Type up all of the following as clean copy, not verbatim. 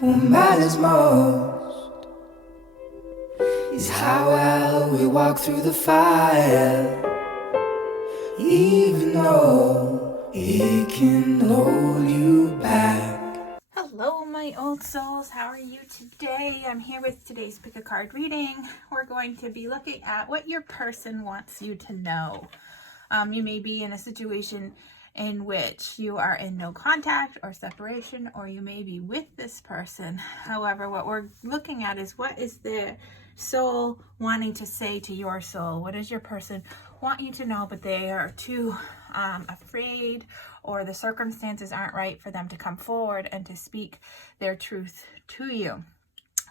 What matters most is how well we walk through the fire, even though it can hold you back. Hello, my old souls. How are you today? I'm here with today's pick a card reading. We're going to be looking at what your person wants you to know. You may be in a situation in which you are in no contact or separation, or you may be with this person. However, what we're looking at is what is the soul wanting to say to your soul? What does your person want you to know, but they are too afraid, or the circumstances aren't right for them to come forward and to speak their truth to you?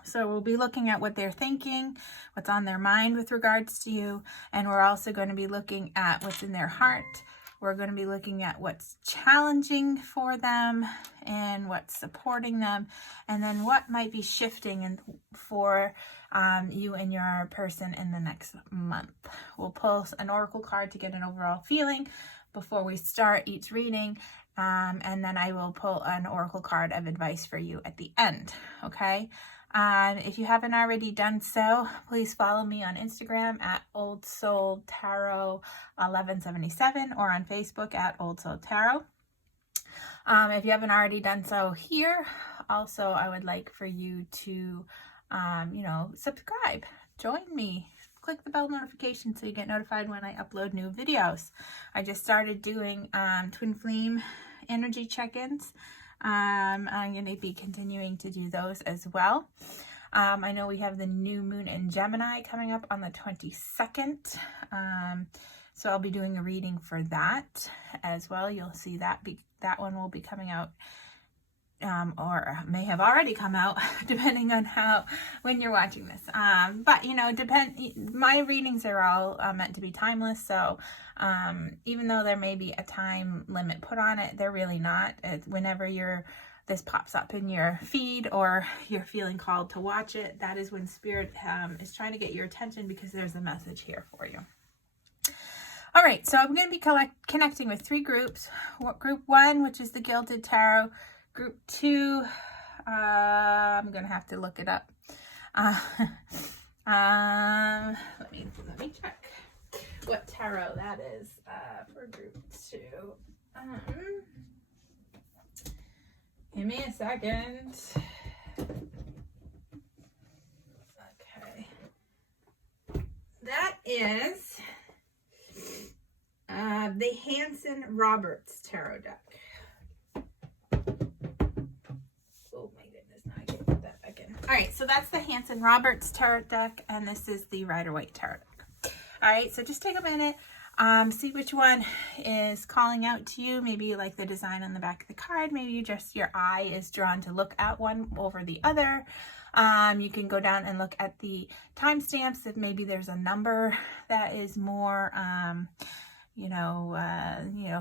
So we'll be looking at what they're thinking, what's on their mind with regards to you, and we're also going to be looking at what's in their heart. We're going to be looking at what's challenging for them and what's supporting them, and then what might be shifting for you and your person in the next month. We'll pull an oracle card to get an overall feeling before we start each reading, and then I will pull an oracle card of advice for you at the end, okay? If you haven't already done so, please follow me on Instagram at Old Soul Tarot 1177 or on Facebook at Old Soul Tarot. If you haven't already done so here, also I would like for you to, subscribe, join me, click the bell notification so you get notified when I upload new videos. I just started doing twin flame energy check-ins. I'm going to be continuing to do those as well. I know we have the new moon in Gemini coming up on the 22nd. So I'll be doing a reading for that as well. You'll see that that one will be coming out, or may have already come out, depending on when you're watching this. But my readings are all meant to be timeless. So even though there may be a time limit put on it, they're really not. Whenever this pops up in your feed or you're feeling called to watch it, that is when Spirit is trying to get your attention, because there's a message here for you. All right, so I'm going to be connecting with three groups. Group 1, which is the Gilded Tarot. Group 2, I'm going to have to look it up. Let me check what tarot that is for group 2. Give me a second. Okay. That is the Hanson-Roberts Tarot deck. Oh my goodness, now I can put that back in. All right, so that's the Hanson-Roberts Tarot deck, and this is the Rider-Waite Tarot deck. All right, so just take a minute, see which one is calling out to you. Maybe you like the design on the back of the card. Maybe your eye is drawn to look at one over the other. You can go down and look at the timestamps if maybe there's a number that is more,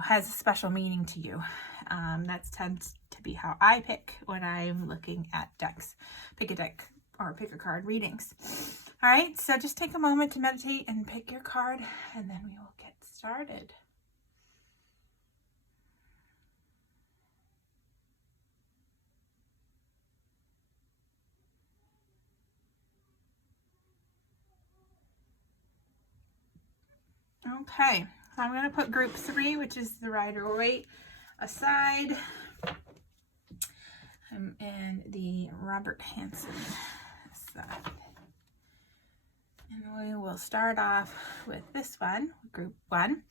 has a special meaning to you. That tends to be how I pick when I'm looking at decks. Pick a deck or pick a card readings. All right, so just take a moment to meditate and pick your card, and then we will get started. Okay, so I'm going to put group 3, which is the Rider-Waite, aside, and the Robert Hanson aside. And we will start off with this one, group 1.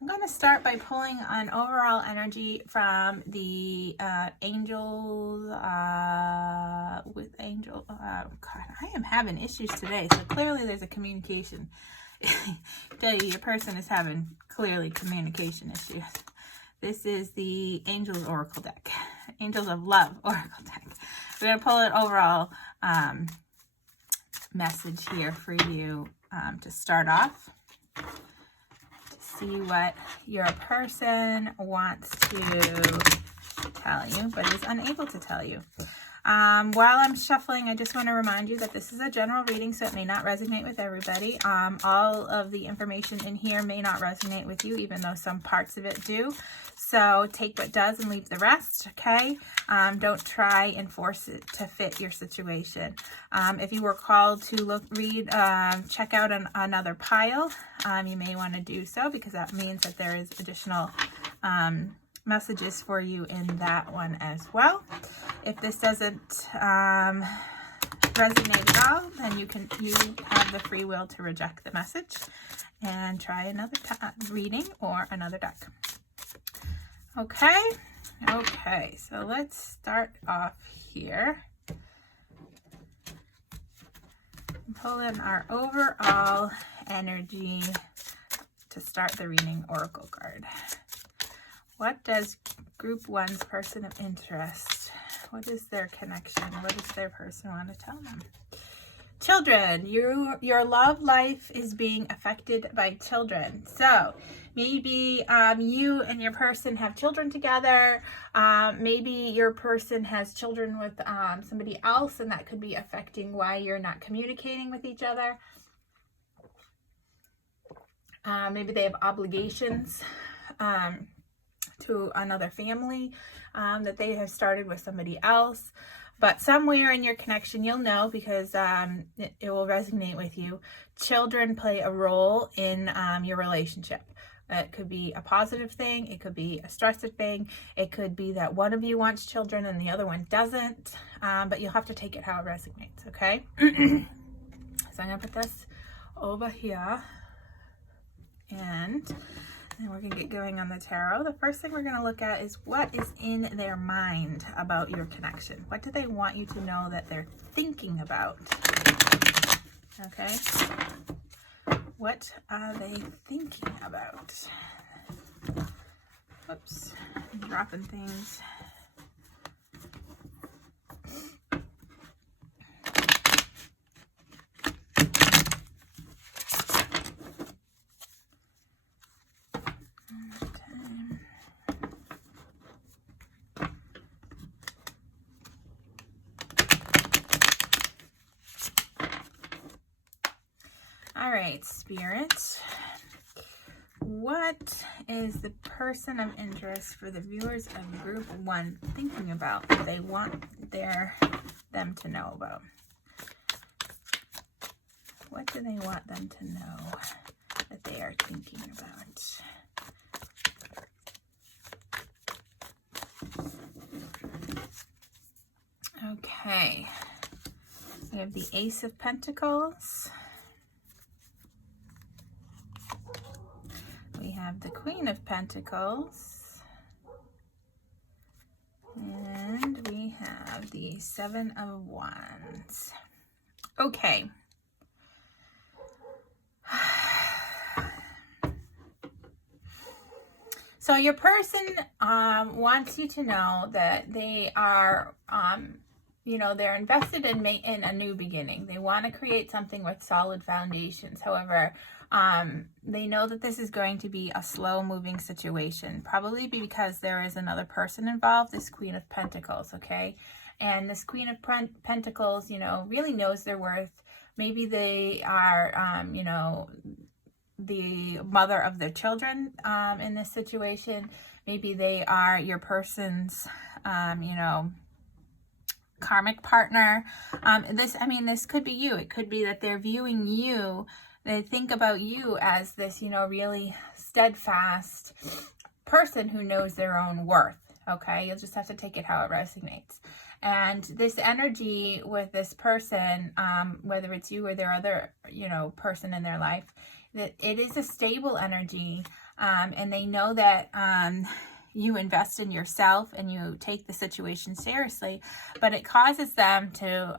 I'm going to start by pulling an overall energy from the angels, God, I am having issues today. So clearly there's a communication. Tell you, your person is having clearly communication issues. This is the Angels Oracle deck, Angels of Love Oracle deck. We're going to pull an overall message here for you to start off, to see what your person wants to tell you but is unable to tell you. While I'm shuffling, I just want to remind you that this is a general reading, so it may not resonate with everybody. All of the information in here may not resonate with you, even though some parts of it do. So take what does and leave the rest, okay? Don't try and force it to fit your situation. If you were called to check out another pile, you may want to do so, because that means that there is additional messages for you in that one as well. If this doesn't resonate at all, then you have the free will to reject the message and try another reading or another deck. Okay, so let's start off here. Pull in our overall energy to start the reading oracle card. What does group 1's person of interest, what is their connection? What does their person want to tell them? Children, your love life is being affected by children. So maybe you and your person have children together. Maybe your person has children with somebody else, and that could be affecting why you're not communicating with each other. Maybe they have obligations to another family that they have started with somebody else. But somewhere in your connection, you'll know, because it will resonate with you. Children play a role in your relationship. It could be a positive thing. It could be a stressful thing. It could be that one of you wants children and the other one doesn't. But you'll have to take it how it resonates, okay? So I'm going to put this over here. And then we're going to get going on the tarot. The first thing we're going to look at is what is in their mind about your connection. What do they want you to know that they're thinking about? Okay. What are they thinking about? Whoops. I'm dropping things. All right, Spirit, what is the person of interest for the viewers of group 1 thinking about that they want them to know about? What do they want them to know that they are thinking about? Okay, we have the Ace of Pentacles. We have the Queen of Pentacles, and we have the Seven of Wands. Okay. So your person wants you to know that they are, they're invested in a new beginning. They want to create something with solid foundations. However, they know that this is going to be a slow moving situation, probably because there is another person involved, this Queen of Pentacles, okay? And this Queen of Pentacles, really knows their worth. Maybe they are, the mother of their children in this situation. Maybe they are your person's, karmic partner. This could be you. It could be that they're viewing you. They think about you as this, really steadfast person who knows their own worth, okay? You'll just have to take it how it resonates. And this energy with this person, whether it's you or their other, person in their life, that it is a stable energy, and they know that you invest in yourself and you take the situation seriously, but it causes them to,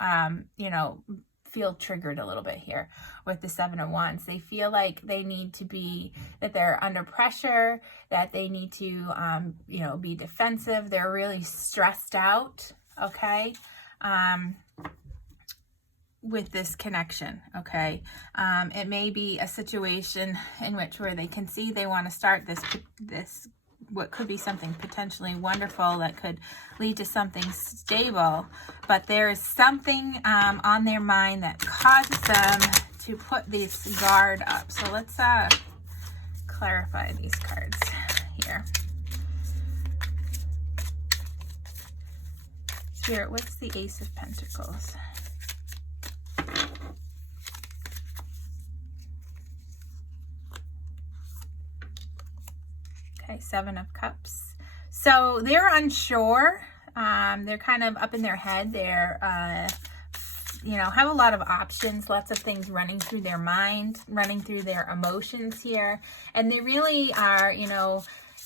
feel triggered a little bit here with the Seven of Wands. They feel like they need to be, that they're under pressure, that they need to, be defensive. They're really stressed out, okay, with this connection, okay. It may be a situation in which where they can see they want to start this what could be something potentially wonderful that could lead to something stable, but there is something on their mind that causes them to put this guard up. So let's clarify these cards here. Spirit, what's the Ace of Pentacles? Okay, Seven of Cups. So they're unsure. They're kind of up in their head. They're, have a lot of options, lots of things running through their mind, running through their emotions here. And they really are,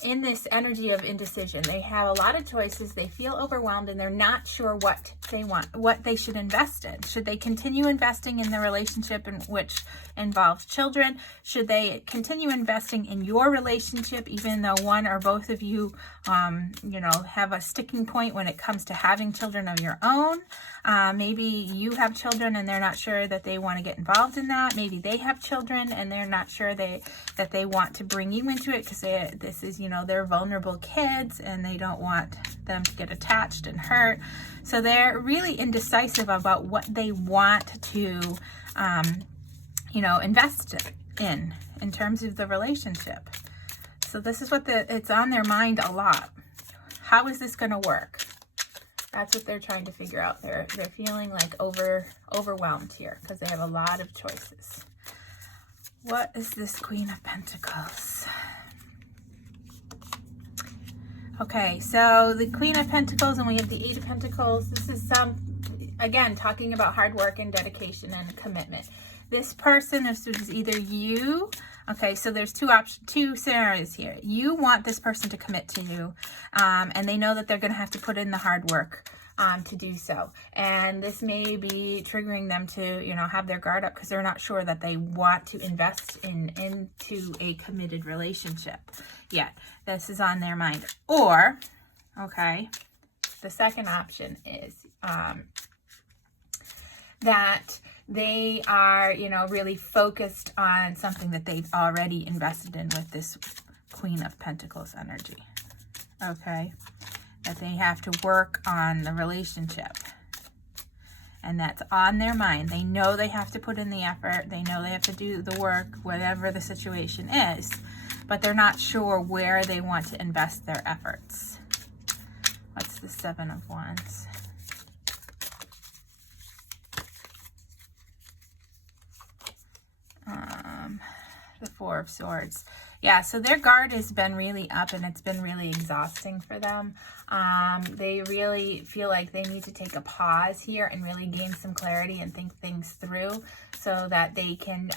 in this energy of indecision. They have a lot of choices. They feel overwhelmed and they're not sure what they want, what they should invest in. Should they continue investing in the relationship in which involves children? Should they continue investing in your relationship, even though one or both of you, have a sticking point when it comes to having children of your own? Maybe you have children and they're not sure that they want to get involved in that. Maybe they have children and they're not sure that they want to bring you into it because this is, they're vulnerable kids and they don't want them to get attached and hurt. So they're really indecisive about what they want to, invest in terms of the relationship. So this is what it's on their mind a lot. How is this going to work? That's what they're trying to figure out. They're feeling like overwhelmed here because they have a lot of choices. What is this Queen of Pentacles? Okay, so the Queen of Pentacles and we have the Eight of Pentacles. This is again, talking about hard work and dedication and commitment. This person is either you. Okay, so there's two scenarios here. You want this person to commit to you, and they know that they're going to have to put in the hard work to do so. And this may be triggering them to, have their guard up because they're not sure that they want to invest into a committed relationship yet. This is on their mind. Or, okay, the second option is that they are, really focused on something that they've already invested in with this Queen of Pentacles energy. Okay. That they have to work on the relationship. And that's on their mind. They know they have to put in the effort. They know they have to do the work, whatever the situation is. But they're not sure where they want to invest their efforts. What's the Seven of Wands? The Four of Swords. Yeah, so their guard has been really up and it's been really exhausting for them. They really feel like they need to take a pause here and really gain some clarity and think things through so that they can,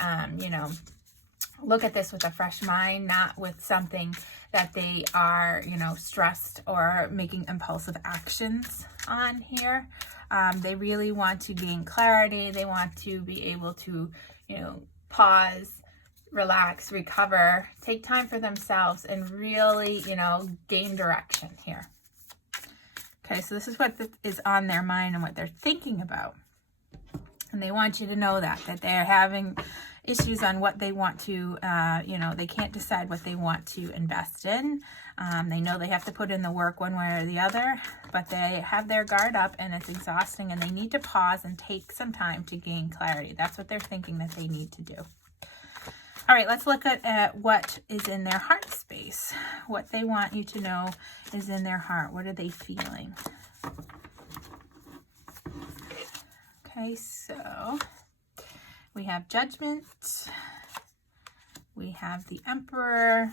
look at this with a fresh mind, not with something that they are, stressed or making impulsive actions on here. They really want to gain clarity. They want to be able to, pause, relax, recover, take time for themselves, and really, gain direction here. Okay, so this is what is on their mind and what they're thinking about. And they want you to know that they're having issues on what they want to, they can't decide what they want to invest in. They know they have to put in the work one way or the other, but they have their guard up and it's exhausting and they need to pause and take some time to gain clarity. That's what they're thinking that they need to do. All right, let's look at what is in their heart space. What they want you to know is in their heart. What are they feeling? Okay, so we have Judgment. We have the Emperor.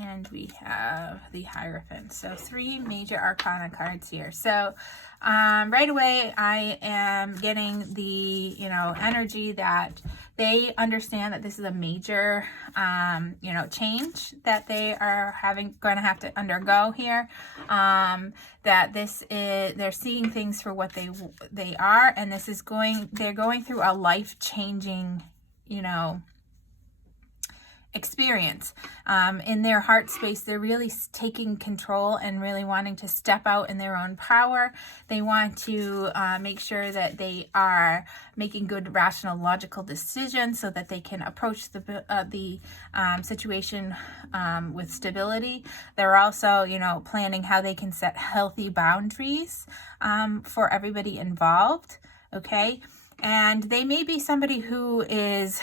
And we have the Hierophant. So 3 major arcana cards here. So right away, I am getting the, energy that they understand that this is a major, change that they are going to have to undergo here. That this is, they're seeing things for what they are, and this is they're going through a life-changing, experience. In their heart space, they're really taking control and really wanting to step out in their own power. They want to make sure that they are making good, rational, logical decisions so that they can approach the situation with stability. They're also, planning how they can set healthy boundaries for everybody involved. Okay. And they may be somebody who is,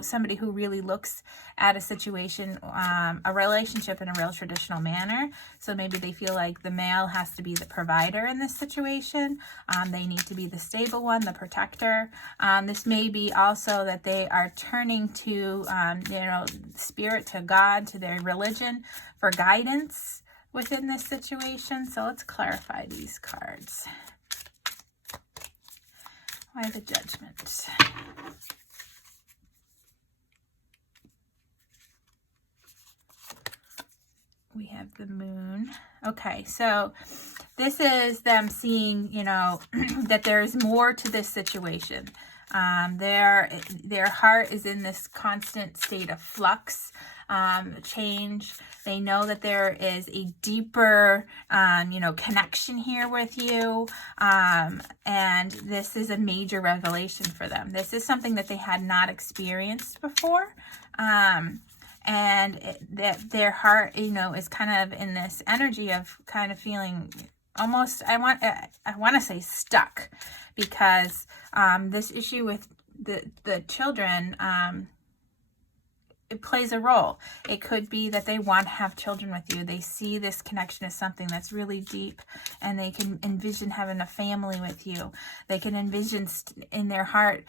somebody who really looks at a situation, a relationship in a real traditional manner. So maybe they feel like the male has to be the provider in this situation. They need to be the stable one, the protector. This may be also that they are turning to, spirit, to God, to their religion for guidance within this situation. So let's clarify these cards. Why the Judgment? We have the Moon. Okay, so this is them seeing, that there's more to this situation. Their heart is in this constant state of flux, change. They know that there is a deeper, connection here with you. And this is a major revelation for them. This is something that they had not experienced before. And that their heart, is kind of in this energy of kind of feeling almost, I want to say stuck, because this issue with the children, it plays a role. It could be that they want to have children with you. They see this connection as something that's really deep, and they can envision having a family with you. They can envision in their heart,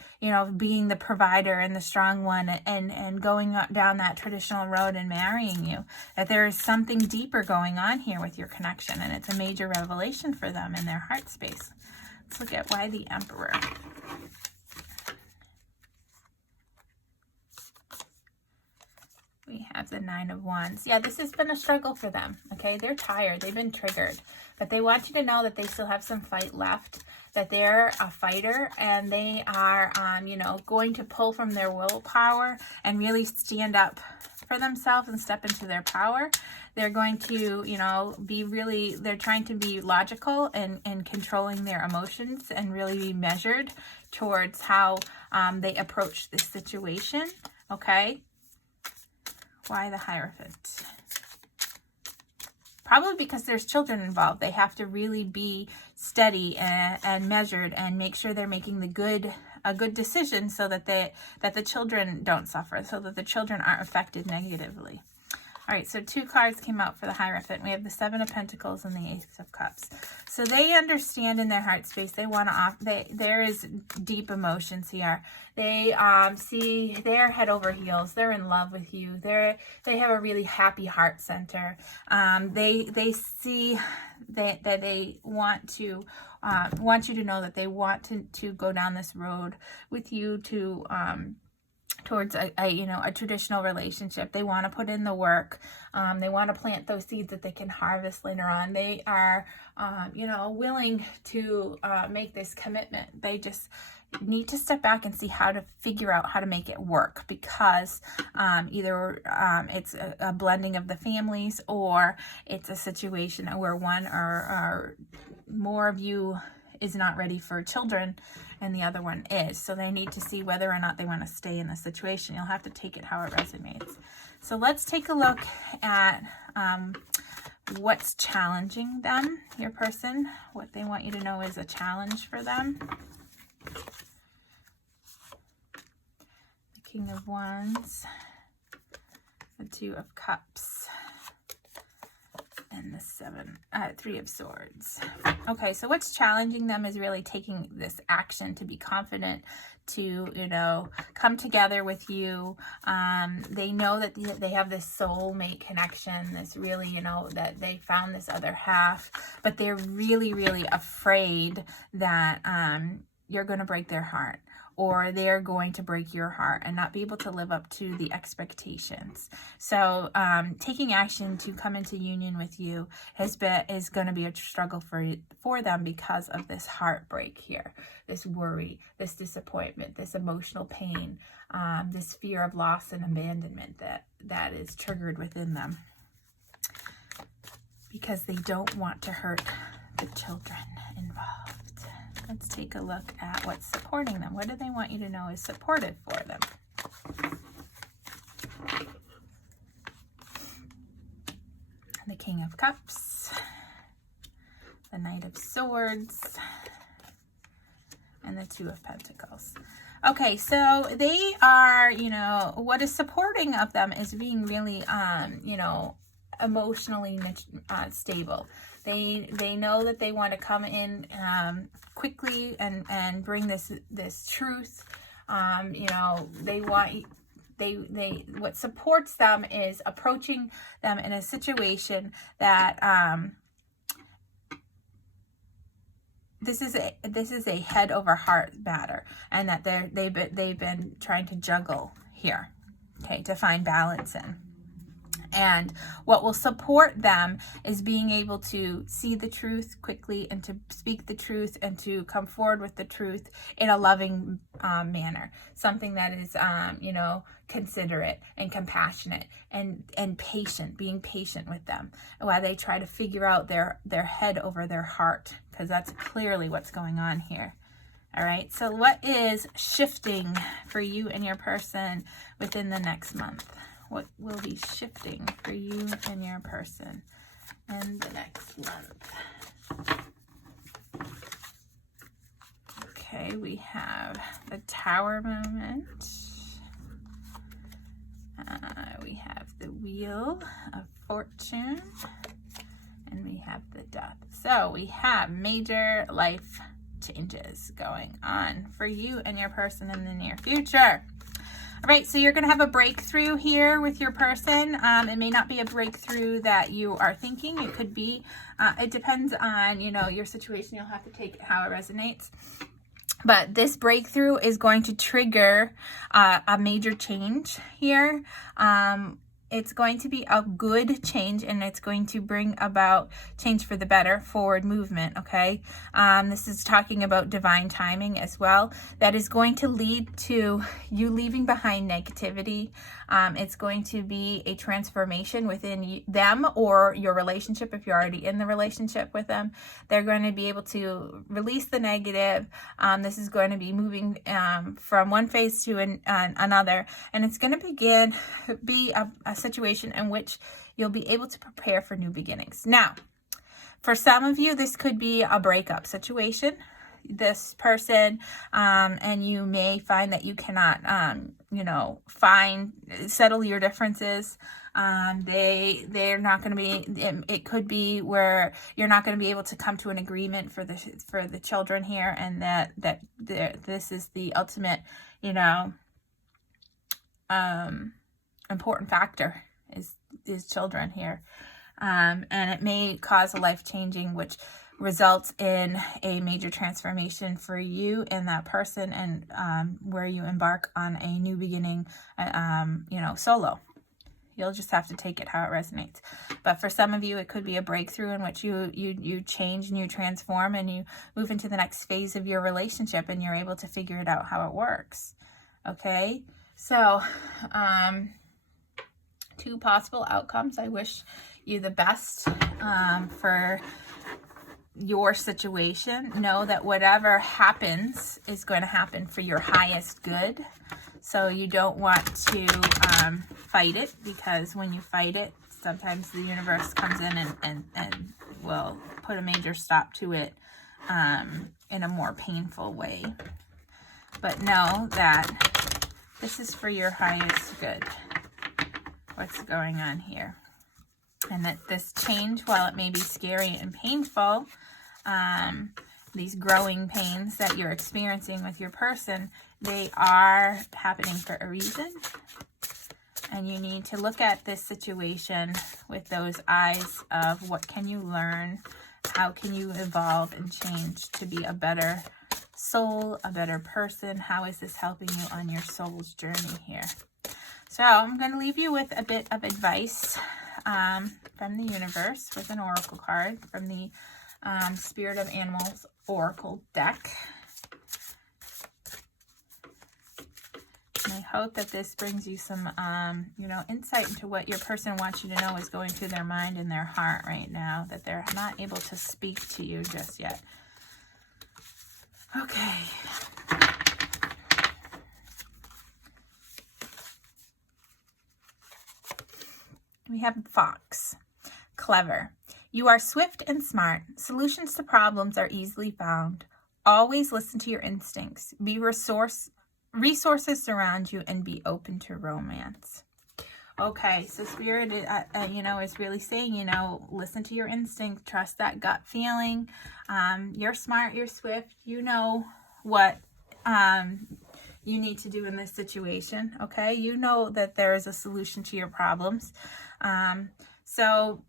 being the provider and the strong one, and going down that traditional road and marrying you. That there is something deeper going on here with your connection, and it's a major revelation for them in their heart space. Let's look at why the Emperor. We have the Nine of Wands. Yeah, this has been a struggle for them. Okay, they're tired. They've been triggered. But they want you to know that they still have some fight left, that they're a fighter, and they are, going to pull from their willpower and really stand up for themselves and step into their power. They're going to, they're trying to be logical and controlling their emotions and really be measured towards how they approach this situation. Okay. Why the Hierophant? Probably because there's children involved. They have to really be steady and measured and make sure they're making a good decision so that the children don't suffer, so that the children aren't affected negatively. All right, so 2 cards came out for the Hierophant. We have the Seven of Pentacles and the Ace of Cups. So they understand in their heart space, they want to, there is deep emotions here. They see they're head over heels. They're in love with you. They have a really happy heart center. They see that they want you to know that they want to go down this road with you to towards a traditional relationship. They want to put in the work. They want to plant those seeds that they can harvest later on. They are, willing to make this commitment. They just need to step back and see how to figure out how to make it work, because either it's a blending of the families, or it's a situation where one or more of you is not ready for children and the other one is. So they need to see whether or not they want to stay in the situation. You'll have to take it how it resonates. So let's take a look at what's challenging them, your person. What they want you to know is a challenge for them. The King of Wands, the Two of Cups, and the Three of Swords. Okay, so what's challenging them is really taking this action to be confident, to, come together with you. They know that they have this soulmate connection, this really, that they found this other half, but they're really, really afraid that you're going to break their heart, or they're going to break your heart and not be able to live up to the expectations. So taking action to come into union with you is going to be a struggle for them because of this heartbreak here, this worry, this disappointment, this emotional pain, this fear of loss and abandonment is triggered within them, because they don't want to hurt the children involved. Let's take a look at what's supporting them. What do they want you to know is supportive for them? The King of Cups, the Knight of Swords, and the Two of Pentacles. Okay, so they are, what is supporting of them is being really, emotionally stable. They know that they want to come in quickly and bring this truth. What supports them is approaching them in a situation that this is a head over heart matter, and that they've been trying to juggle here, okay, to find balance in. And what will support them is being able to see the truth quickly and to speak the truth and to come forward with the truth in a loving manner. Something that is, considerate and compassionate and patient, being patient with them while they try to figure out their head over their heart, because that's clearly what's going on here. All right, so what is shifting for you and your person within the next month? What will be shifting for you and your person in the next month? Okay, we have the Tower moment. We have the Wheel of Fortune. And we have the Death. So we have major life changes going on for you and your person in the near future. All right, so you're going to have a breakthrough here with your person. It may not be a breakthrough that you are thinking. It could be. It depends on, your situation. You'll have to take it how it resonates. But this breakthrough is going to trigger a major change here. It's going to be a good change, and it's going to bring about change for the better, forward movement, okay? This is talking about divine timing as well. That is going to lead to you leaving behind negativity. It's going to be a transformation within them or your relationship if you're already in the relationship with them. They're going to be able to release the negative. This is going to be moving from one phase to another, and it's going to be a situation in which you'll be able to prepare for new beginnings. Now, for some of you, this could be a breakup situation. This person, and you may find that you cannot, settle your differences. They're not going to be, it could be where you're not going to be able to come to an agreement for the children here, and that this is the ultimate, important factor is children here. And it may cause a life-changing, which results in a major transformation for you and that person, and where you embark on a new beginning, solo. You'll just have to take it how it resonates. But for some of you, it could be a breakthrough in which you change and you transform and you move into the next phase of your relationship, and you're able to figure it out how it works. Okay? So, 2 possible outcomes. I wish you the best for your situation. Know that whatever happens is going to happen for your highest good. So you don't want to fight it, because when you fight it, sometimes the universe comes in and will put a major stop to it in a more painful way. But know that this is for your highest good, what's going on here. And that this change, while it may be scary and painful, these growing pains that you're experiencing with your person, they are happening for a reason. And you need to look at this situation with those eyes of what can you learn, how can you evolve and change to be a better soul, a better person. How is this helping you on your soul's journey here? So I'm going to leave you with a bit of advice from the universe with an oracle card from the Spirit of Animals Oracle deck. And I hope that this brings you some, you know, insight into what your person wants you to know is going through their mind and their heart right now, that they're not able to speak to you just yet. Okay. We have Fox. Clever. You are swift and smart. Solutions to problems are easily found. Always listen to your instincts. Resources surround you, and be open to romance. Okay, so Spirit, you know, is really saying, you know, listen to your instinct. Trust that gut feeling. You're smart. You're swift. You know what you need to do in this situation. Okay, you know that there is a solution to your problems. So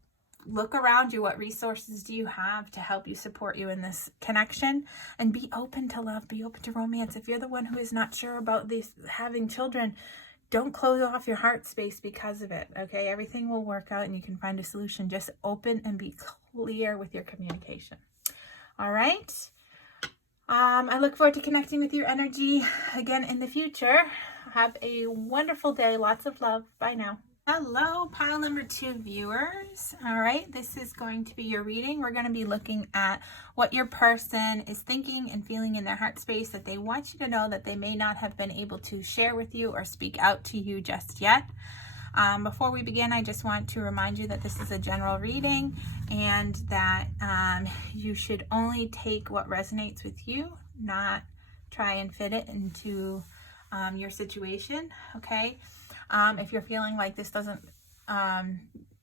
look around you. What resources do you have to help you, support you in this connection? And be open to love, be open to romance. If you're the one who is not sure about this, having children, don't close off your heart space because of it, okay? Everything will work out and you can find a solution. Just open and be clear with your communication. All right? I look forward to connecting with your energy again in the future. Have a wonderful day. Lots of love. Bye now. Hello, pile number 2 viewers. All right, this is going to be your reading. We're going to be looking at what your person is thinking and feeling in their heart space that they want you to know that they may not have been able to share with you or speak out to you just yet. Before we begin, I just want to remind you that this is a general reading and that you should only take what resonates with you, not try and fit it into your situation, okay? If you're feeling like this doesn't,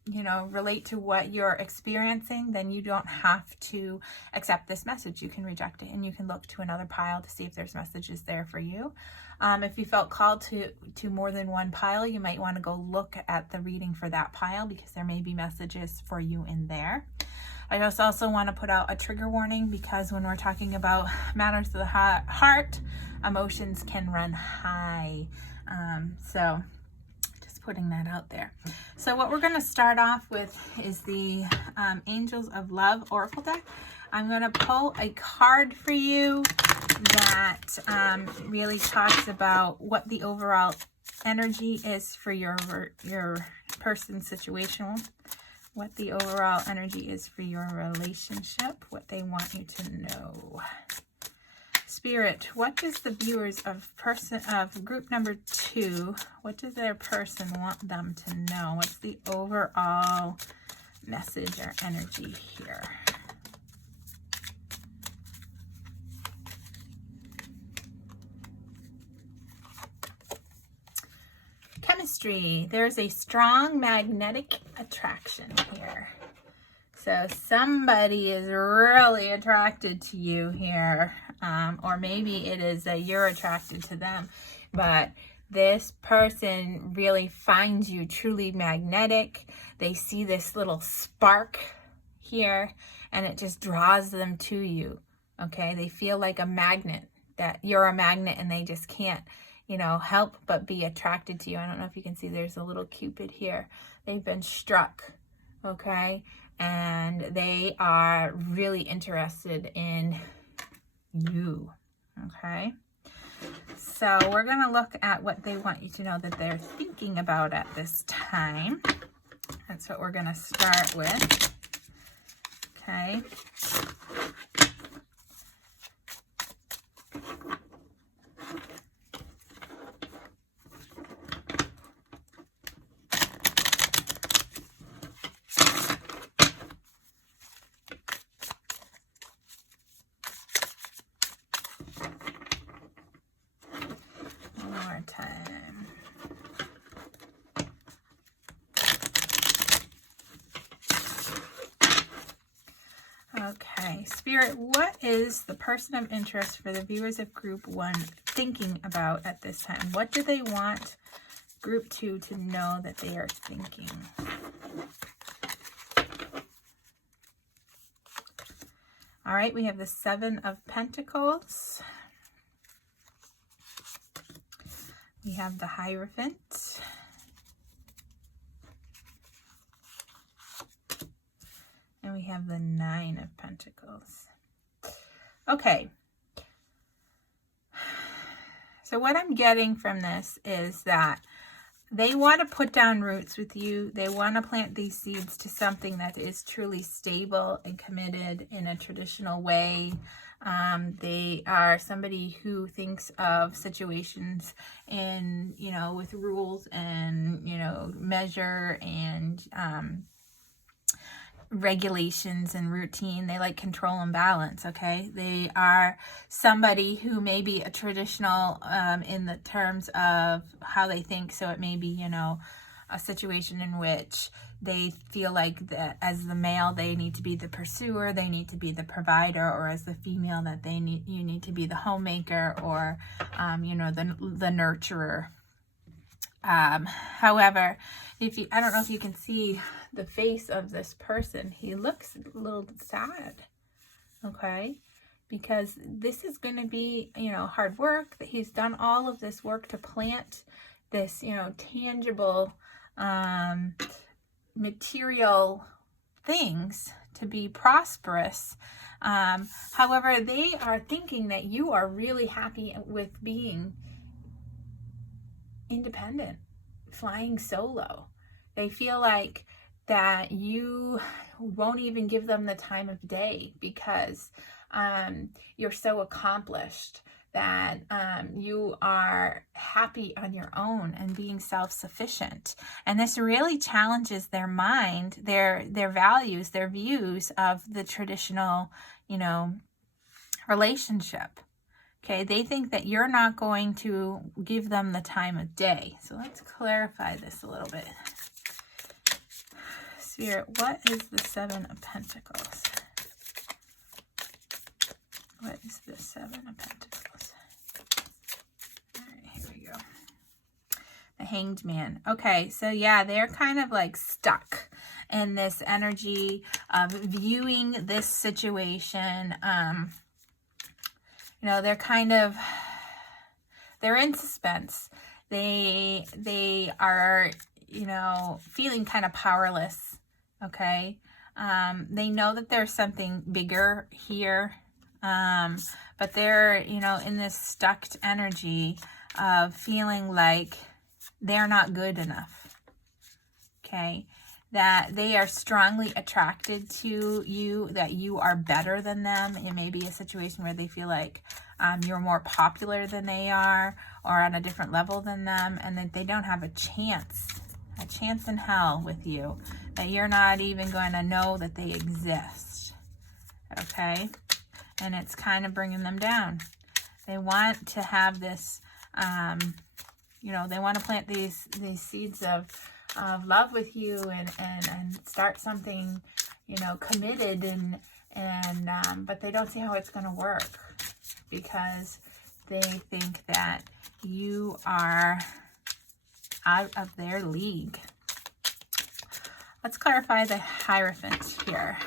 you know, relate to what you're experiencing, then you don't have to accept this message. You can reject it and you can look to another pile to see if there's messages there for you. If you felt called to more than one pile, you might want to go look at the reading for that pile because there may be messages for you in there. I just also want to put out a trigger warning because when we're talking about matters of the heart, emotions can run high. So putting that out there. So what we're going to start off with is the Angels of Love Oracle deck. I'm going to pull a card for you that really talks about what the overall energy is for your person's situation, what the overall energy is for your relationship, what they want you to know. Spirit, what does the viewers of group number 2, what does their person want them to know? What's the overall message or energy here? Chemistry. There's a strong magnetic attraction here. So somebody is really attracted to you here, or maybe it is that you're attracted to them, but this person really finds you truly magnetic. They see this little spark here and it just draws them to you, okay? They feel like a magnet, that you're a magnet and they just can't, you know, help but be attracted to you. I don't know if you can see there's a little Cupid here. They've been struck, okay? And they are really interested in you, okay? So we're going to look at what they want you to know that they're thinking about at this time. That's what we're going to start with, okay? Time. Okay, Spirit, what is the person of interest for the viewers of Group 1 thinking about at this time? What do they want Group 2 to know that they are thinking? All right, we have the 7 of Pentacles. We have the Hierophant. And we have the 9 of Pentacles. Okay. So what I'm getting from this is that they want to put down roots with you. They want to plant these seeds to something that is truly stable and committed in a traditional way. They are somebody who thinks of situations in, with rules and, measure and regulations and routine. They like control and balance. Okay, they are somebody who may be a traditional in the terms of how they think. So it may be a situation in which they feel like that as the male they need to be the pursuer, they need to be the provider, or as the female that you need to be the homemaker, or the nurturer. However, I don't know if you can see the face of this person. He looks a little sad, okay? Because this is going to be, hard work. That he's done all of this work to plant this, tangible, material things to be prosperous. However, they are thinking that you are really happy with being independent, flying solo. They feel like that you won't even give them the time of day because you're so accomplished, that you are happy on your own and being self-sufficient. And this really challenges their mind, their values, their views of the traditional, relationship. Okay, they think that you're not going to give them the time of day. So let's clarify this a little bit. Spirit, what is the Seven of Pentacles? What is the Seven of Pentacles? All right, here we go. The Hanged Man. Okay, so yeah, they're kind of like stuck in this energy of viewing this situation. They're in suspense. They are, feeling kind of powerless. Okay. They know that there's something bigger here. But they're, in this stuck energy of feeling like they're not good enough. Okay. That they are strongly attracted to you, that you are better than them. It may be a situation where they feel like you're more popular than they are, or on a different level than them, and that they don't have a chance in hell with you, that you're not even going to know that they exist. Okay? And it's kind of bringing them down. They want to have this, they want to plant these seeds of love with you and start something, committed and but they don't see how it's going to work because they think that you are out of their league. Let's clarify the Hierophant here.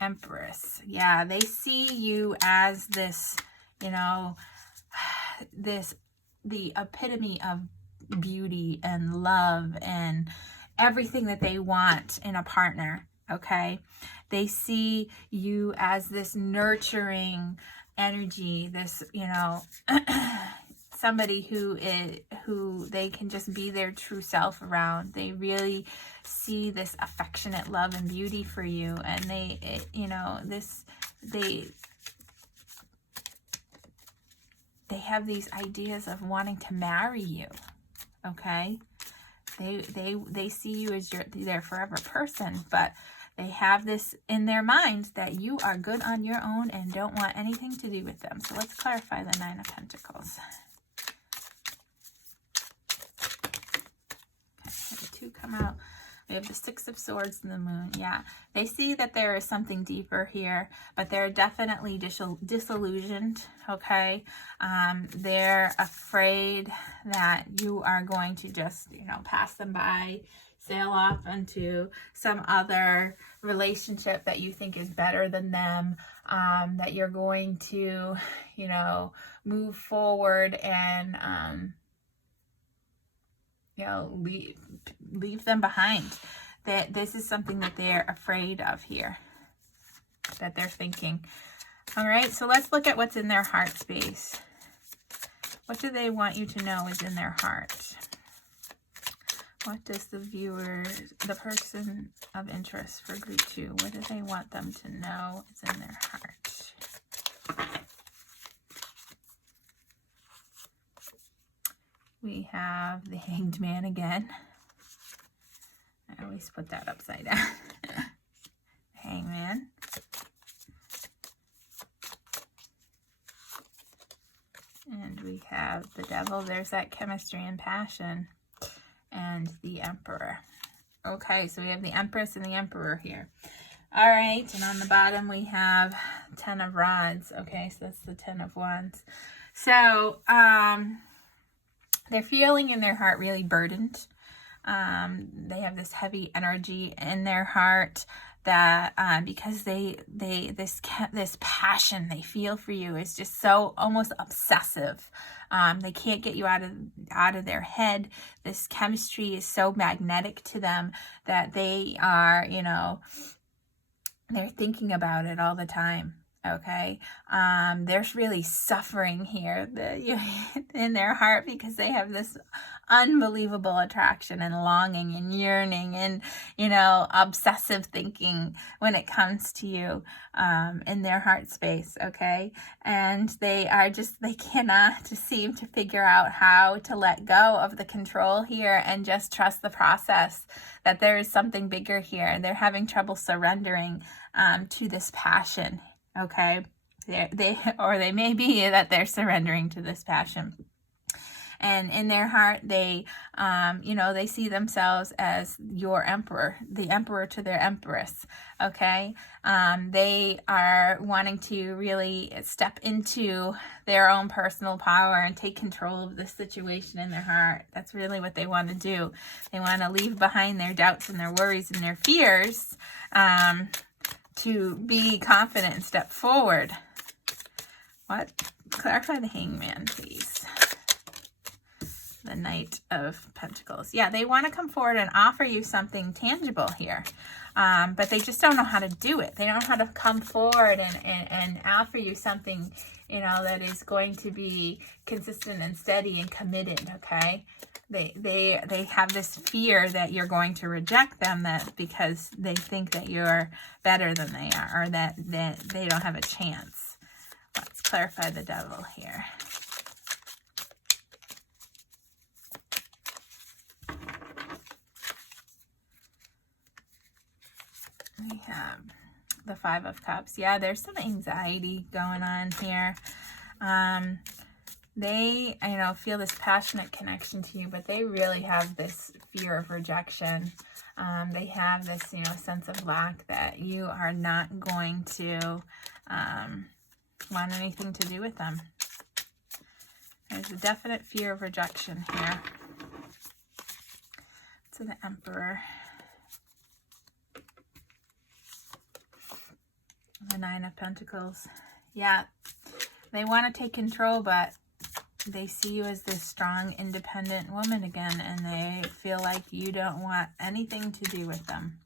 Empress. Yeah, they see you as this, the epitome of beauty and love and everything that they want in a partner. Okay, they see you as this nurturing energy, this somebody who they can just be their true self around. They really see this affectionate love and beauty for you, and they have these ideas of wanting to marry you. Okay, they see you as their forever person, but they have this in their minds that you are good on your own and don't want anything to do with them. So let's clarify the Nine of Pentacles. Okay, the two come out. We have the Six of Swords and the Moon. Yeah, they see that there is something deeper here, but they're definitely disillusioned, okay? They're afraid that you are going to just, pass them by, sail off into some other relationship that you think is better than them, that you're going to, move forward and, leave them behind. That this is something that they're afraid of here. that they're thinking. All right, so let's look at what's in their heart space. What do they want you to know is in their heart? What does the person of interest for group 2, what do they want them to know is in their heart? We have the Hanged Man again. I always put that upside down. Hangman. And we have the Devil. There's that chemistry and passion. And the Emperor. Okay, so we have the Empress and the Emperor here. All right, and on the bottom we have 10 of Rods. Okay, so that's the 10 of Wands. So they're feeling in their heart really burdened. They have this heavy energy in their heart that because this passion they feel for you is just so almost obsessive. They can't get you out of their head. This chemistry is so magnetic to them that they are, they're thinking about it all the time. Okay, there's really suffering here in their heart because they have this unbelievable attraction and longing and yearning and, obsessive thinking when it comes to you in their heart space. Okay, and they cannot seem to figure out how to let go of the control here and just trust the process, that there is something bigger here. They're having trouble surrendering to this passion. Okay, they may be that they're surrendering to this passion, and in their heart they they see themselves as your emperor, the emperor to their empress. Okay, they are wanting to really step into their own personal power and take control of the situation in their heart. That's really what they want to do. They want to leave behind their doubts and their worries and their fears, to be confident and step forward. What? Clarify the Hangman, please. The Knight of Pentacles. Yeah, they want to come forward and offer you something tangible here. But they just don't know how to do it. They don't know how to come forward and offer you something, that is going to be consistent and steady and committed, okay? They have this fear that you're going to reject them, that because they think that you're better than they are, or that they don't have a chance. Let's clarify the Devil here. We have the 5 of Cups. Yeah, there's some anxiety going on here. They, feel this passionate connection to you, but they really have this fear of rejection. They have this, sense of lack, that you are not going to want anything to do with them. There's a definite fear of rejection here. To the Emperor. The 9 of Pentacles. Yeah, they want to take control, but they see you as this strong, independent woman again, and they feel like you don't want anything to do with them.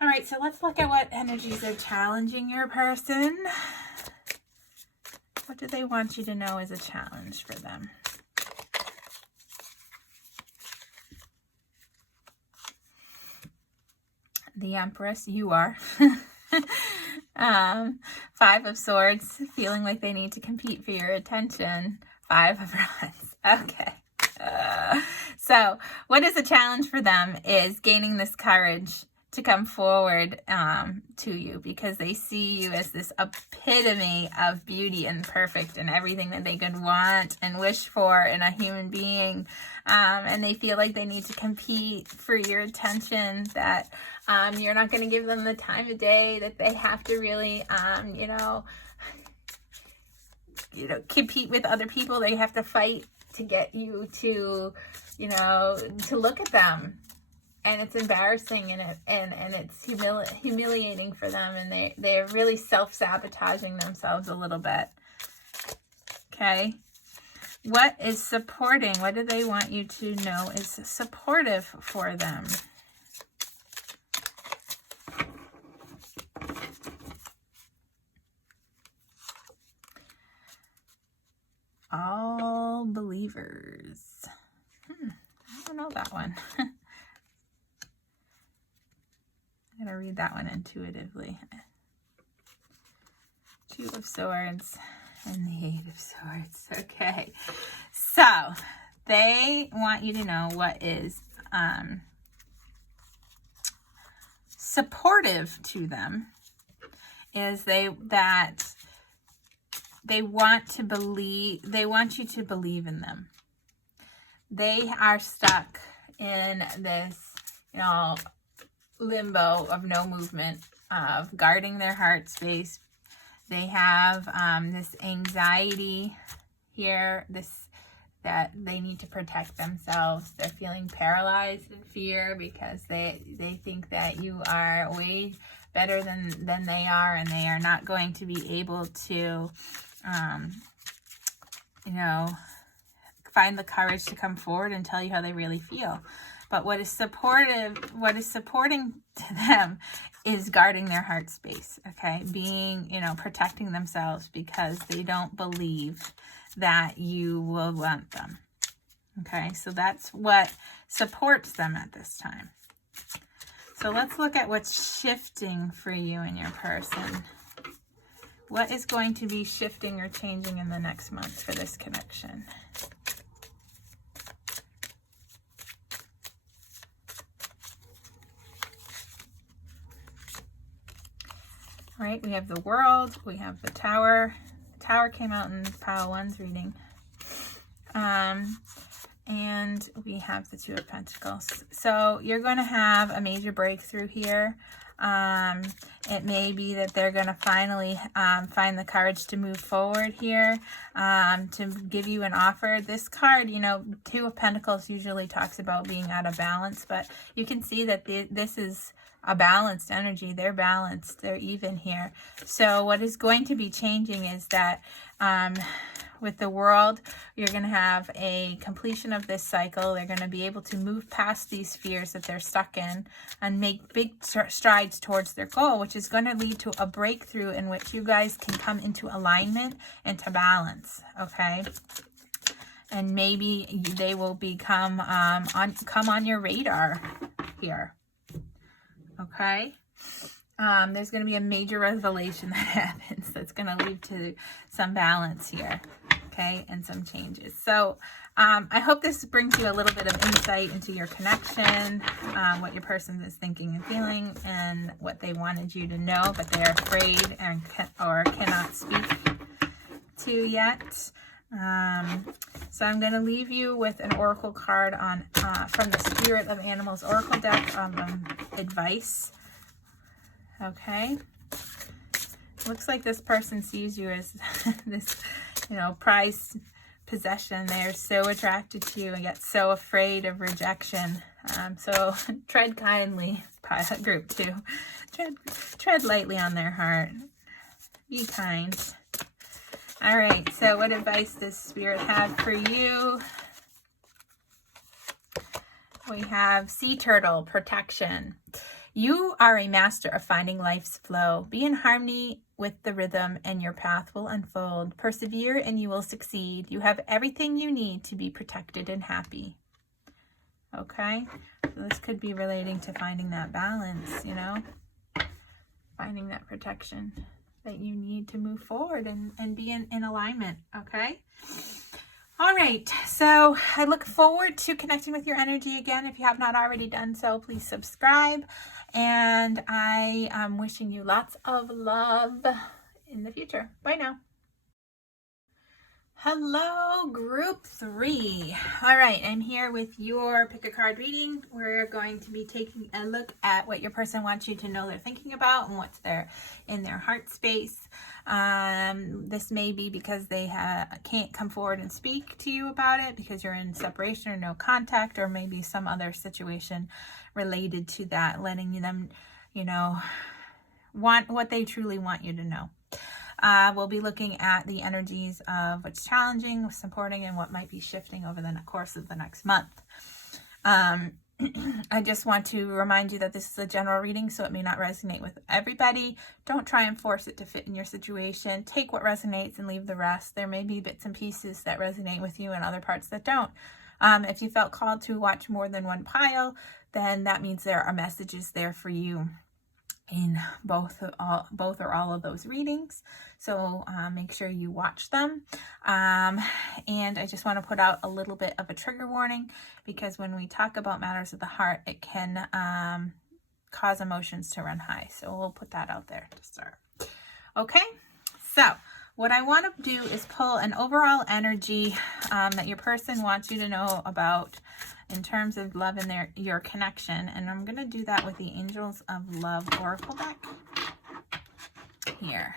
All right, so let's look at what energies are challenging your person. What do they want you to know is a challenge for them? The Empress, you are. 5 of Swords, feeling like they need to compete for your attention. 5 of Rods. Okay. So what is the challenge for them is gaining this courage to come forward to you, because they see you as this epitome of beauty and perfect and everything that they could want and wish for in a human being. And they feel like they need to compete for your attention, that you're not going to give them the time of day, that they have to really, compete with other people. They have to fight to get you to, to look at them. And it's embarrassing, and it's humiliating for them, and they're really self-sabotaging themselves a little bit. Okay. What is supporting? What do they want you to know is supportive for them? going to read that one intuitively. Two of Swords and the Eight of Swords. Okay. So, they want you to know what is supportive to them is they want to believe, they want you to believe in them. They are stuck in this, you know, limbo of no movement, of guarding their heart space. They have this anxiety here, that they need to protect themselves. They're feeling paralyzed in fear because they think that you are way better than they are, and they are not going to be able to, you know, find the courage to come forward and tell you how they really feel. But what is supporting to them is guarding their heart space, okay? Being, you know, protecting themselves because they don't believe that you will want them, okay? So that's what supports them at this time. So let's look at what's shifting for you and your person. What is going to be shifting or changing in the next month for this connection? All right, we have the World, we have the Tower. The Tower came out in Pile 1's reading. And we have the Two of Pentacles. So you're going to have a major breakthrough here. It may be that they're going to finally find the courage to move forward here, to give you an offer. This card, you know, Two of Pentacles usually talks about being out of balance, but you can see that this is a balanced energy. They're balanced. They're even here. So what is going to be changing is that with the World, you're going to have a completion of this cycle. They're going to be able to move past these fears that they're stuck in and make big strides towards their goal, which is going to lead to a breakthrough in which you guys can come into alignment and to balance, okay? And maybe they will become come on your radar here. Okay, there's going to be a major revelation that happens that's going to lead to some balance here, okay, and some changes. So I hope this brings you a little bit of insight into your connection, what your person is thinking and feeling, and what they wanted you to know, but they're afraid and or cannot speak to yet. So I'm going to leave you with an oracle card on from the Spirit of Animals Oracle deck, advice. Okay. Looks like this person sees you as this, you know, prized possession. They're so attracted to you and yet so afraid of rejection. So tread kindly, group 2. Tread lightly on their heart. Be kind. All right, so what advice does Spirit have for you? We have Sea Turtle, protection. You are a master of finding life's flow. Be in harmony with the rhythm and your path will unfold. Persevere and you will succeed. You have everything you need to be protected and happy. Okay, so this could be relating to finding that balance, you know, finding that protection that you need to move forward and be in alignment, okay? All right, so I look forward to connecting with your energy again. If you have not already done so, please subscribe. And I am wishing you lots of love in the future. Bye now. Hello, group 3. All right, I'm here with your pick a card reading. We're going to be taking a look at what your person wants you to know they're thinking about and what's in their heart space. This may be because they can't come forward and speak to you about it because you're in separation or no contact, or maybe some other situation related to that, letting them, you know, want what they truly want you to know. We'll be looking at the energies of what's challenging, supporting, and what might be shifting over the course of the next month. I just want to remind you that this is a general reading, so it may not resonate with everybody. Don't try and force it to fit in your situation. Take what resonates and leave the rest. There may be bits and pieces that resonate with you and other parts that don't. If you felt called to watch more than one pile, then that means there are messages there for you in both or all of those readings. So make sure you watch them. And I just want to put out a little bit of a trigger warning, because when we talk about matters of the heart, it can cause emotions to run high. So we'll put that out there to start. Okay, so what I want to do is pull an overall energy that your person wants you to know about in terms of love and your connection. And I'm going to do that with the Angels of Love Oracle deck here.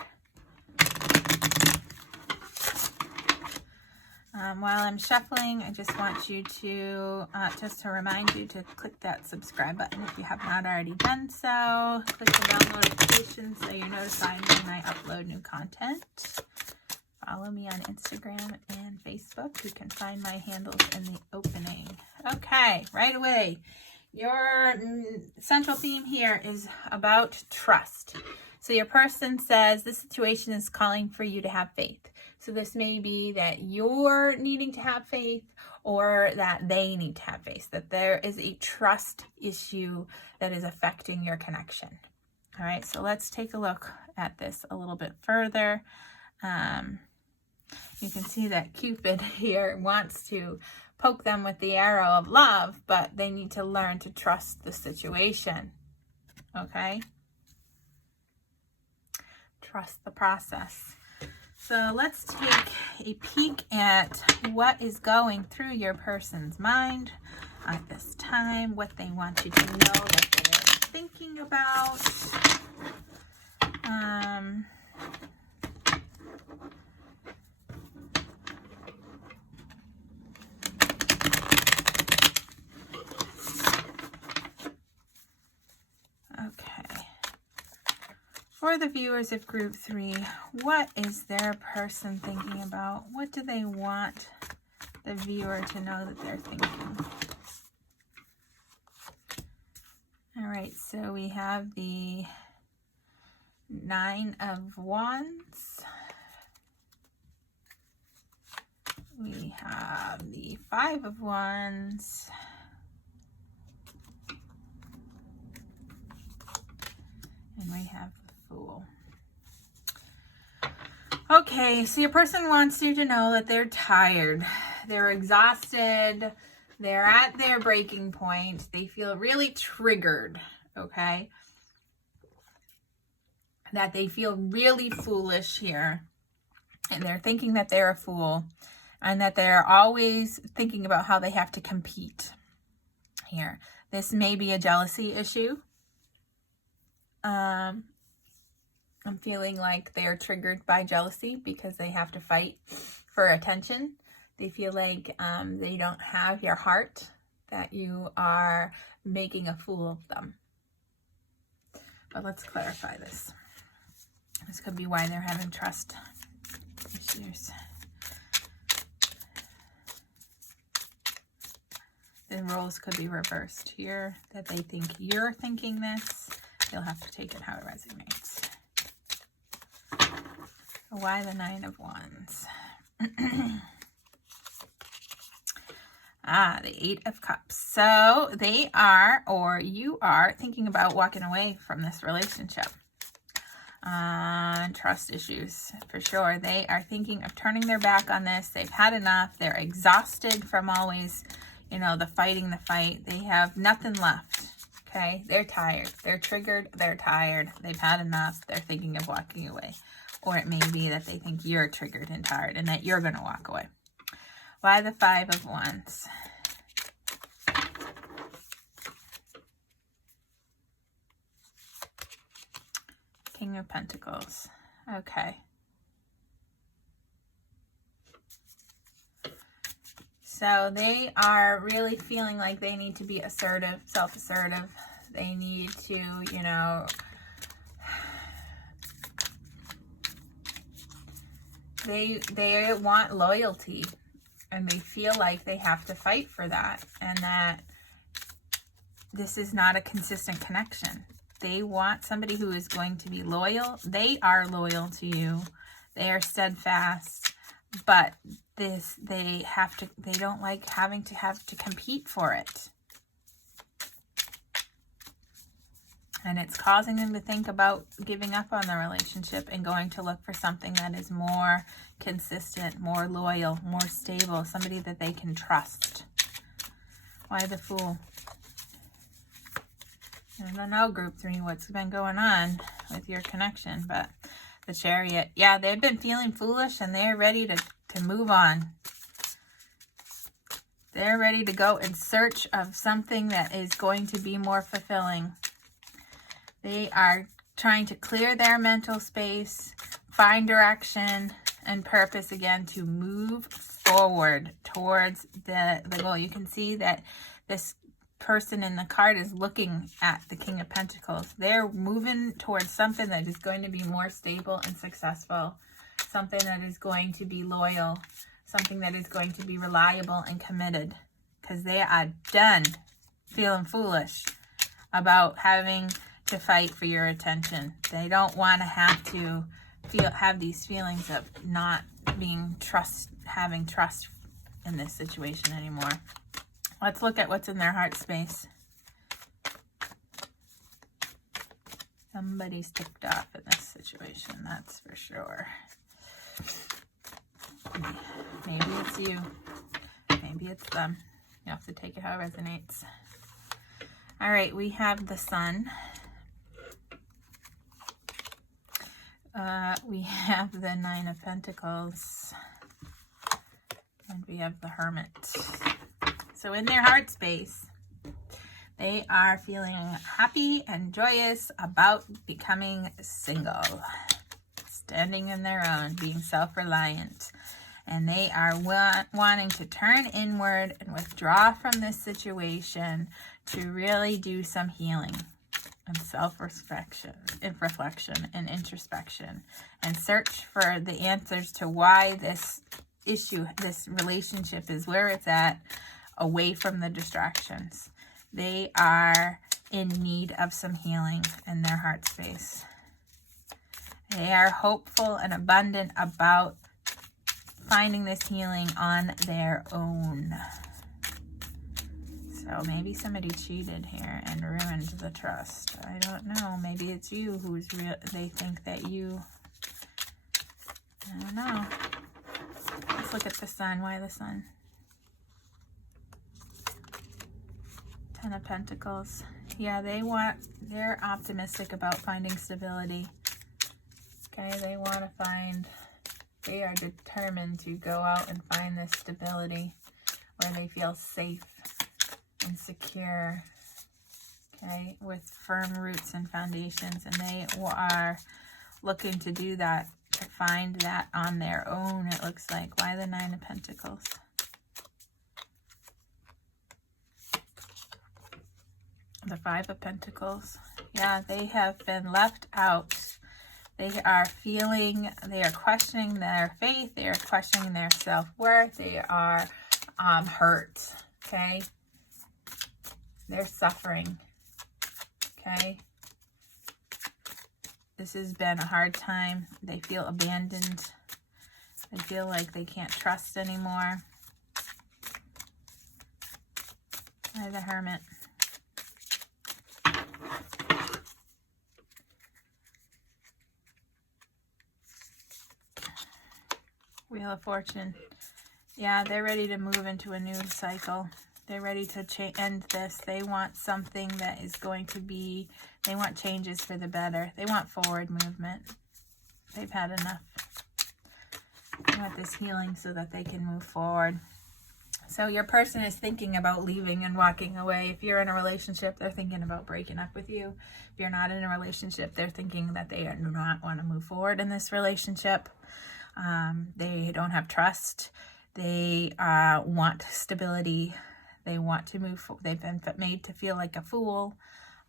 While I'm shuffling, I just want you to, just to remind you to click that subscribe button if you have not already done so. Click the bell notification so you're notified when I upload new content. Follow me on Instagram and Facebook. You can find my handles in the opening. Okay, right away. Your central theme here is about trust. So your person says this situation is calling for you to have faith. So this may be that you're needing to have faith, or that they need to have faith, that there is a trust issue that is affecting your connection. All right, so let's take a look at this a little bit further. You can see that Cupid here wants to poke them with the arrow of love, but they need to learn to trust the situation. Okay? Trust the process. So let's take a peek at what is going through your person's mind at this time, what they want you to know, what they're thinking about. Okay. For the viewers of Group 3, what is their person thinking about? What do they want the viewer to know that they're thinking? All right, so we have the 9 of Wands. We have the 5 of Wands. And we have the Fool. Okay, so your person wants you to know that they're tired. They're exhausted. They're at their breaking point. They feel really triggered, okay? That they feel really foolish here. And they're thinking that they're a fool. And that they're always thinking about how they have to compete here. This may be a jealousy issue. I'm feeling like they're triggered by jealousy because they have to fight for attention. They feel like they don't have your heart, that you are making a fool of them. But let's clarify this. This could be why they're having trust issues. The roles could be reversed here, that they think you're thinking this. You'll have to take it how it resonates. Why the 9 of Wands? The 8 of Cups. So they are, or you are, thinking about walking away from this relationship. Trust issues, for sure. They are thinking of turning their back on this. They've had enough. They're exhausted from always, the fighting the fight. They have nothing left. Okay, they're tired. They're triggered. They're tired. They've had enough. They're thinking of walking away. Or it may be that they think you're triggered and tired and that you're going to walk away. Why the 5 of Wands? King of Pentacles. Okay. So they are really feeling like they need to be assertive, self-assertive. They need to, they want loyalty, and they feel like they have to fight for that, and that this is not a consistent connection. They want somebody who is going to be loyal. They are loyal to you. They are steadfast, but they don't like having to compete for it. And it's causing them to think about giving up on the relationship and going to look for something that is more consistent, more loyal, more stable, somebody that they can trust. Why the Fool? I don't know, group 3, what's been going on with your connection, but the Chariot, yeah, they've been feeling foolish and they're ready to move on. They're ready to go in search of something that is going to be more fulfilling. They are trying to clear their mental space, find direction and purpose again to move forward towards the goal. You can see that this person in the card is looking at the King of Pentacles. They're moving towards something that is going to be more stable and successful, something that is going to be loyal, something that is going to be reliable and committed, because they are done feeling foolish about having to fight for your attention. They don't want to have these feelings of not having trust in this situation anymore. Let's look at what's in their heart space. Somebody's ticked off in this situation, that's for sure. Maybe it's you. Maybe it's them. You have to take it how it resonates. All right, we have the Sun. We have the 9 of Pentacles. And we have the Hermit. So in their heart space, they are feeling happy and joyous about becoming single, standing in their own, being self-reliant. And they are wanting to turn inward and withdraw from this situation to really do some healing and self-reflection and introspection, and search for the answers to why this relationship is where it's at, away from the distractions. They are in need of some healing in their heart space. They are hopeful and abundant about finding this healing on their own. So maybe somebody cheated here and ruined the trust. I don't know. Maybe it's you who's real. They think that you. I don't know. Let's look at the Sun. Why the Sun? 10 of Pentacles. Yeah, they're optimistic about finding stability. Okay, they are determined to go out and find this stability where they feel safe and secure, okay, with firm roots and foundations, and they are looking to do that, to find that on their own, it looks like. Why the 9 of Pentacles? The 5 of Pentacles. Yeah, they have been left out. They are questioning their faith. They are questioning their self-worth. They are hurt, okay? They're suffering, okay? This has been a hard time. They feel abandoned. They feel like they can't trust anymore. Why the Hermit? Wheel of Fortune. Yeah, they're ready to move into a new cycle. They're ready to end this. They want something that is going to be, they want changes for the better. They want forward movement. They've had enough. They want this healing so that they can move forward. So your person is thinking about leaving and walking away. If you're in a relationship, they're thinking about breaking up with you. If you're not in a relationship, they're thinking that they do not want to move forward in this relationship. They don't have trust. They want stability. They want to move forward. They've been made to feel like a fool.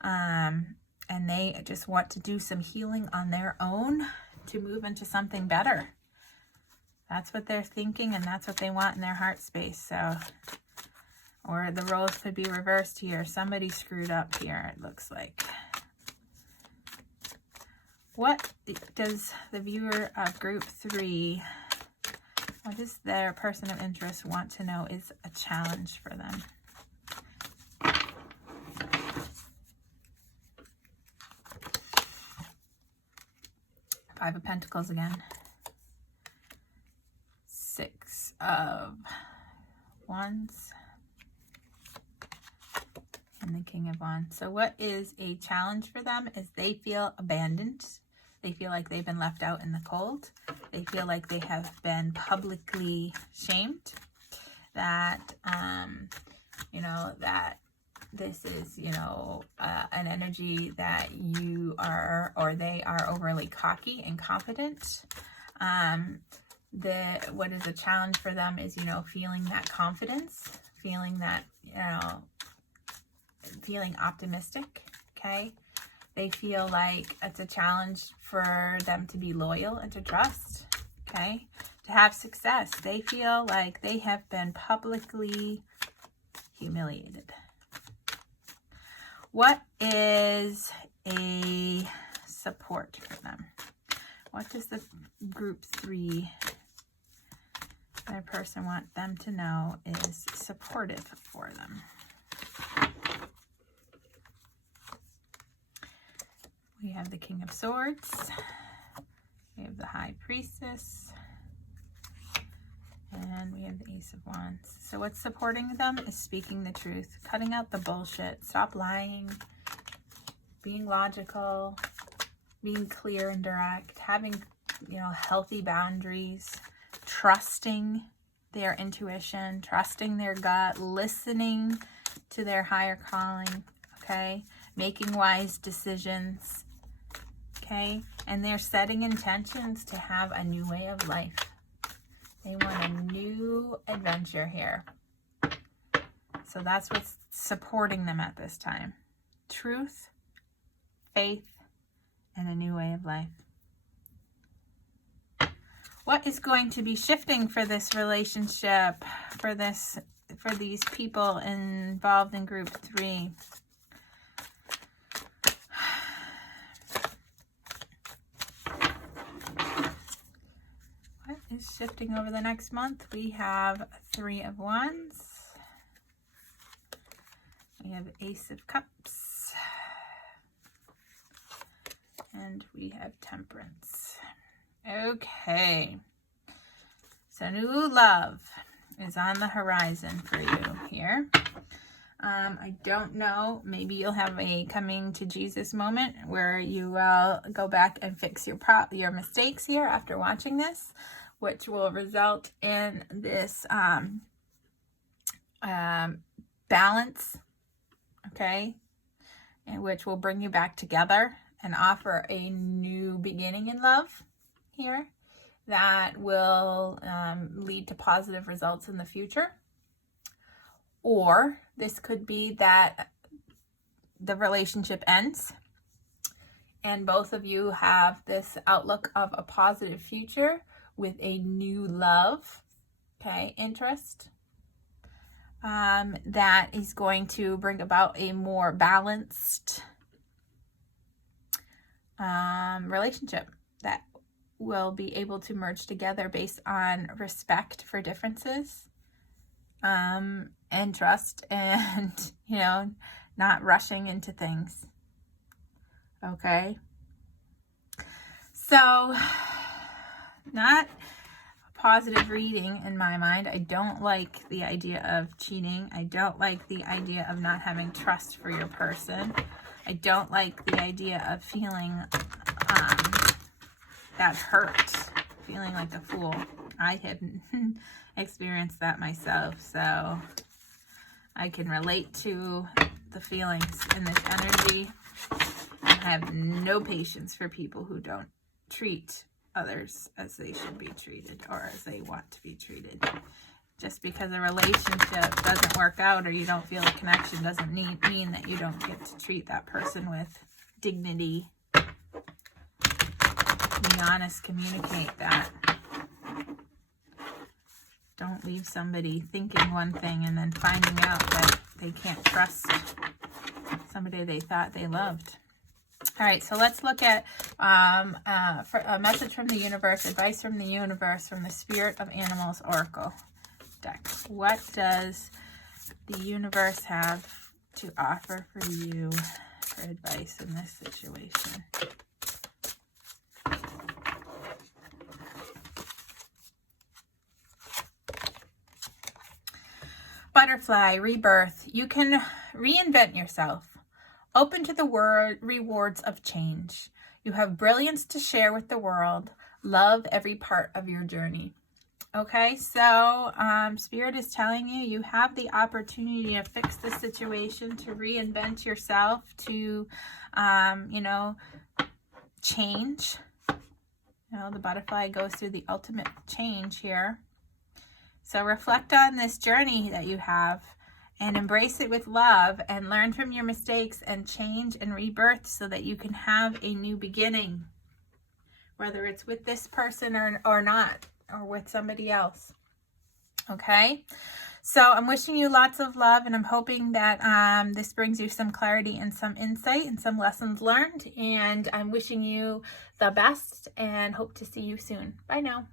And they just want to do some healing on their own to move into something better. That's what they're thinking, and that's what they want in their heart space. So, or the roles could be reversed here. Somebody screwed up here, it looks like. What does the viewer of group 3, what does their person of interest want to know is a challenge for them? Five of Pentacles again. Six of Wands. And the King of Wands. So what is a challenge for them is they feel abandoned. They feel like they've been left out in the cold. They feel like they have been publicly shamed. That, you know, that this is, you know, an energy that you are, or they are overly cocky and confident. What is a challenge for them is, you know, feeling that confidence, feeling that, you know, feeling optimistic, okay? They feel like it's a challenge for them to be loyal and to trust, okay? To have success. They feel like they have been publicly humiliated. What is a support for them? What does the group 3, their person, want them to know is supportive for them? We have the King of Swords. We have the High Priestess. And we have the Ace of Wands. So what's supporting them is speaking the truth, cutting out the bullshit, stop lying, being logical, being clear and direct, having, you know, healthy boundaries, trusting their intuition, trusting their gut, listening to their higher calling, okay? Making wise decisions, okay? And they're setting intentions to have a new way of life. They want a new adventure here. So that's what's supporting them at this time. Truth, faith, and a new way of life. What is going to be shifting for this relationship, for these people involved in group 3? What is shifting over the next month? We have 3 of Wands. We have Ace of Cups. And we have Temperance. Okay. So new love is on the horizon for you here. I don't know. Maybe you'll have a coming to Jesus moment where you will go back and fix your mistakes here after watching this, which will result in this balance, okay, and which will bring you back together and offer a new beginning in love here that will lead to positive results in the future. Or this could be that the relationship ends and both of you have this outlook of a positive future with a new love, okay, interest, that is going to bring about a more balanced relationship that will be able to merge together based on respect for differences, and trust, and, you know, not rushing into things. Okay. So, not a positive reading in my mind. I don't like the idea of cheating. I don't like the idea of not having trust for your person. I don't like the idea of feeling that hurt, feeling like a fool. I had experienced that myself, so I can relate to the feelings in this energy. I have no patience for people who don't treat others as they should be treated or as they want to be treated. Just because a relationship doesn't work out or you don't feel a connection doesn't mean that you don't get to treat that person with dignity. Be honest, communicate that. Don't leave somebody thinking one thing and then finding out that they can't trust somebody they thought they loved. All right, so let's look at for a message from the universe, advice from the universe, from the Spirit of Animals Oracle deck. What does the universe have to offer for you for advice in this situation? butterfly, rebirth. You can reinvent yourself. Open to the rewards of change. You have brilliance to share with the world. Love every part of your journey. Okay, so Spirit is telling you, you have the opportunity to fix the situation, to reinvent yourself, to, change. The butterfly goes through the ultimate change here. So reflect on this journey that you have and embrace it with love and learn from your mistakes and change and rebirth so that you can have a new beginning, whether it's with this person or not, or with somebody else. Okay, so I'm wishing you lots of love, and I'm hoping that this brings you some clarity and some insight and some lessons learned, and I'm wishing you the best and hope to see you soon. Bye now.